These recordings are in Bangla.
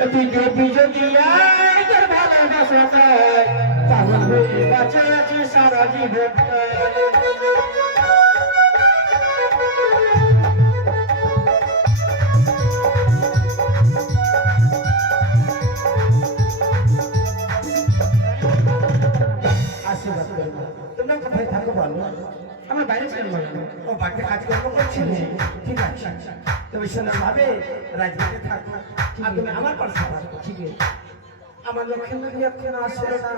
তুই দেবী যদি তোর ভালোবাসা চাই পাগল হয়ে বাঁচে আছে সারা জীবন তোমরা কোথায় থাকো বলো আমার বাইরে ছিলাম ও বাড়িতে কাজকর্ম করছিলে ঠিক আছে তুমি শোনো ভাবে রাজবাড়িতে থাকো আর তুমি আমার পাশে থাকো ঠিক আছে আমার লক্ষ্মী এখন আসলে না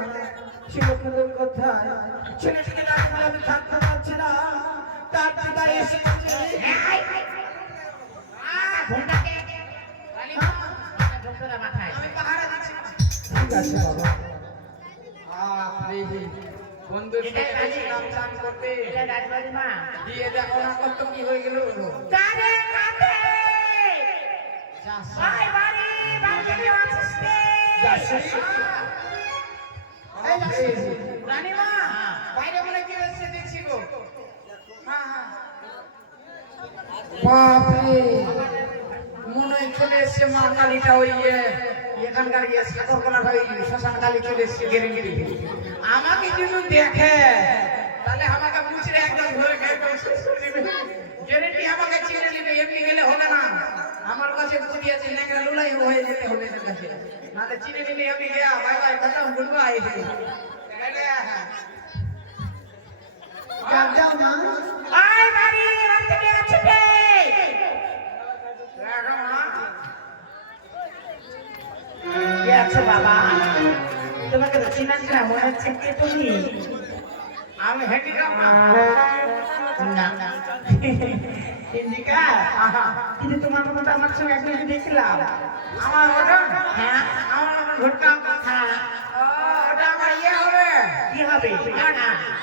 সে লক্ষ্মীর কোথায় ছেলেটিকে না করে আমি থাকতে পারছি না তার পিতা এসে ঠিক আছে বাবা বন্ধু নাম চান করতে দিয়ে দেখো না কত কি হয়ে গেল বাইরে বলে কি হচ্ছে দেখছি গো বাপরে মনে হয় চলে এসছে মা কালীটা ওই এখানকার সাগরকলার ওই শ্মশান কালী চলে এসছে গ্যারেন্টি আমাকে যদি দেখে তাহলে আমাকে মুছড়ে একদম ধরে গ্যারেন্টি আমাকে চিনে নেবে এমনি গেলে হবে না আমার কাছে বুঝি আছে ন্যাংরা লুলাই হয়ে যেতে হবে এর কাছে নালে চিনে নিলে আমি গিয়া বাই বাই খতম গুড বাই যাও না আয় বাড়ি রাতে গেছে রে রাখো মা কি আছে বাবা তোমাকে তো চিনা চিনা মনে হচ্ছে কে তুমি আমি হ্যান্ডিক্যাপ না না না ইন্দিকা কিন্তু তোমার মতো আমার সঙ্গে একদিন দেখলাম আমার ওটা হ্যাঁ আমার ঘটনা হ্যাঁ ওটা আমার ইয়ে হবে কি হবে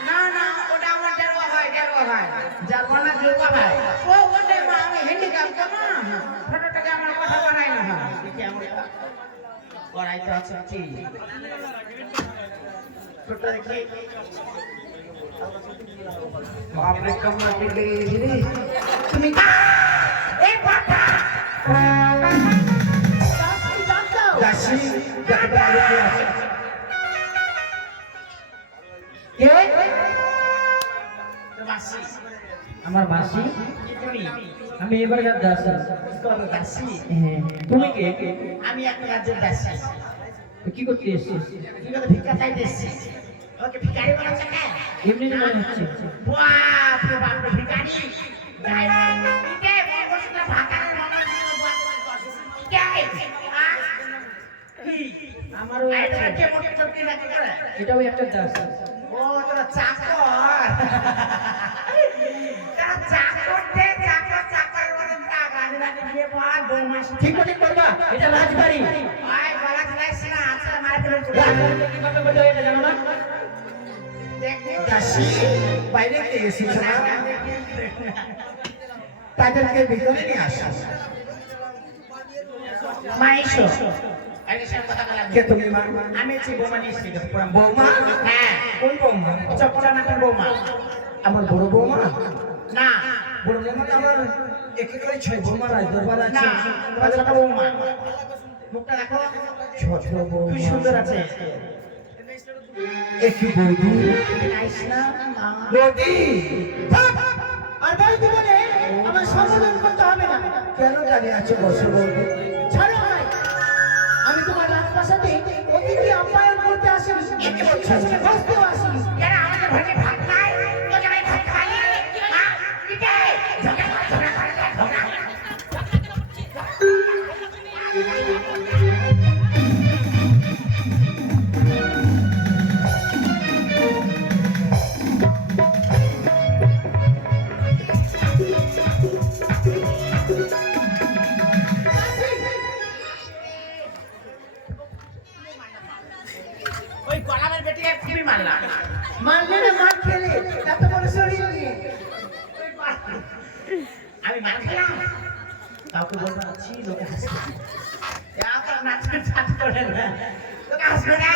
না না ওটা আমার ডেরোয়া হয় যাবো না দুর্গা ভাই ও ওটা আমি হ্যান্ডিক্যাপ তো না ফটোটাকে আমার কথা বানাই না দেখি আমরা করাই তো আছে কি ছোট দেখি বাপরে কমলা পিটে গেছি রে তুমি এই পাটা দাসী দেখতে কে আছে কে মাসি আমার মাসি তুমি আমি এবার দাসী তোর দাসী তুমি কে আমি একটা রাজ্যের দাসী কি করতে এসেছিস তুই তো ভিক্ষা চাইতে এসেছিস ওকে ভিখারি বলেছে কে এমনি মনে হচ্ছে বাপ রে বাপ রে ভিখারি কে বসে ভাতারের মামা দিল বাপ কে কি আমারও এটা কে মোটে করতে রাখি করে এটাও একটা দাস ও তোরা চাকর তারা চাকর দে চাকর বলে টাকা দিলানি দিয়ে বাদ বৌমা ঠিক মতো করবা এটা রাজবাড়ি ভাই বলা যাইছে না আচ্ছা মার দিলে রাজবাড়িতে কি কথা বলতে হয় এটা জানো না দেখো দাসী বাইরে কে গেছিস না তাদেরকে ভিতরে নিয়ে আসা মাইশো আরে সব কথা বলা কে তুমি মা আমি ছি বৌমা নিছি বৌমা হ্যাঁ কোন বৌমা চপড়া নাকের বৌমা আমার বড় বৌমা না বড় বৌমা তো আমার একে করে ছয় বৌমা রাজ দরবার না আছে তোমার ছোট বৌমা মুখটা দেখো ছোট বৌমা খুব সুন্দর আছে একই বৌদি নাইস না মা বৌদি আর বলতে বলে আমার সম্বোধন করতে হবে না কেন দাঁড়িয়ে আছে বসে বৌদি ছাড়ো ভাই আমি তোমার রাজপ্রাসাদে অতিথি আপ্যায়ন করতে আসিনি বসতেও আসিনি যারা আমাদের ঘরে ভাত খায় তোকে ভাই ভাত খাই হ্যাঁ দিতে ঝগড়া ঝগড়া ওই গলামের বেটিকে তুমি মারলা মারলে না মার খেলে এত বড় শরীর নিয়ে আমি মার খেলাম কাউকে বলবো না ছি লোকে হাসবে আপনার নাচের ছাত করে না লোকে হাসবে না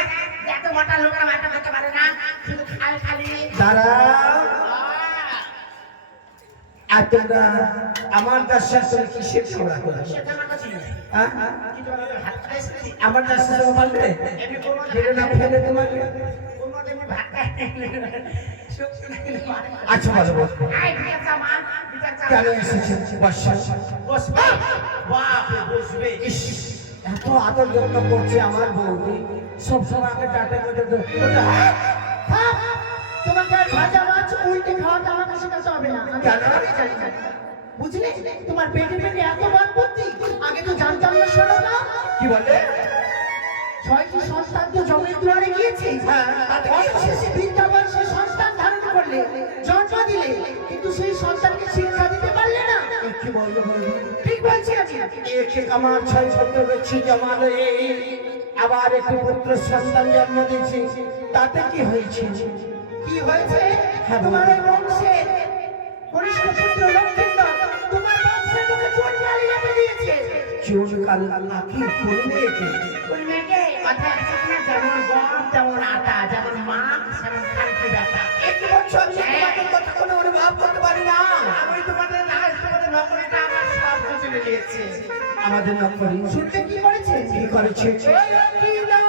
এত মোটা লোকরা মাথা করতে পারে না শুধু খালি খালি দাঁড়াও আর তোমরা আমার দর্শন তুমি কিসের সেবা করো? সেটা আমার কাছে নেই। হ্যাঁ? কি তোমার ভাত খাইছি? আমার দর্শন বলবে এমনি কোনো ফেলে না ফেলে তোমাকে কোনোদিন ভাত খাই নাই। সত্যি নাই, ভাত খাই। আচ্ছা বলো বলো। এই বিচার চা মা, বিচার চা। কেন এসেছে বর্ষা? বসবে? বাপরে, বসবে। ইস, এত আদর যত্ন করছে আমার বৌদি, সবসময় আমাকে টাটা করে থাক, তোমাকে আর ভাজা মাছ উল্টে খাওয়াটা আমাকে শেখাতে হবে না। আমি কেন? আগেই জানি না। বুঝলে তোমার পেটে পেটে এত বাদ বুদ্ধি, আগে তো জানতাম না। শোনো না, কি বলে? 6টি সন্তান তো জমের দুয়ারে গিয়েছে। হ্যাঁ, তাতে কি হয়েছে? অবশেষে বৃদ্ধা বয়সে সন্তান ধারণ করলে, জন্ম দিলে, কিন্তু সেই সন্তানকে শিক্ষা দিতে পারলে না। কি বললো বৌদি? ঠিক বলছি আমি। এক আমার 6 সত্য রয়েছে জমালে আবার একটি পুত্র সন্তান জন্ম দিয়েছে, তাতে কি হয়েছে? কি হয়েছে? তোমার ওই বংশের কনিষ্ঠ পুত্র লক্ষ্মীন্দর তোমার বংশের মুখে চুন কালি লেপে দিয়েছে। চুন কাল নাকি করবে একে? ওই মেয়েকে কথায় আছে কিনা, যেমন গম তেমন আটা, যেমন মা সেমন খানকি ব্যথা। একটু বলছো আমি তোমাদের কথা কোনো অনুভব করতে পারি না। আমি তোমাদের নকরিটা আমার সব বুঝে নিয়েছি। আমাদের নকরি শুনতে কি করেছে? কি করেছে? ওই লক্ষ্মীন্দর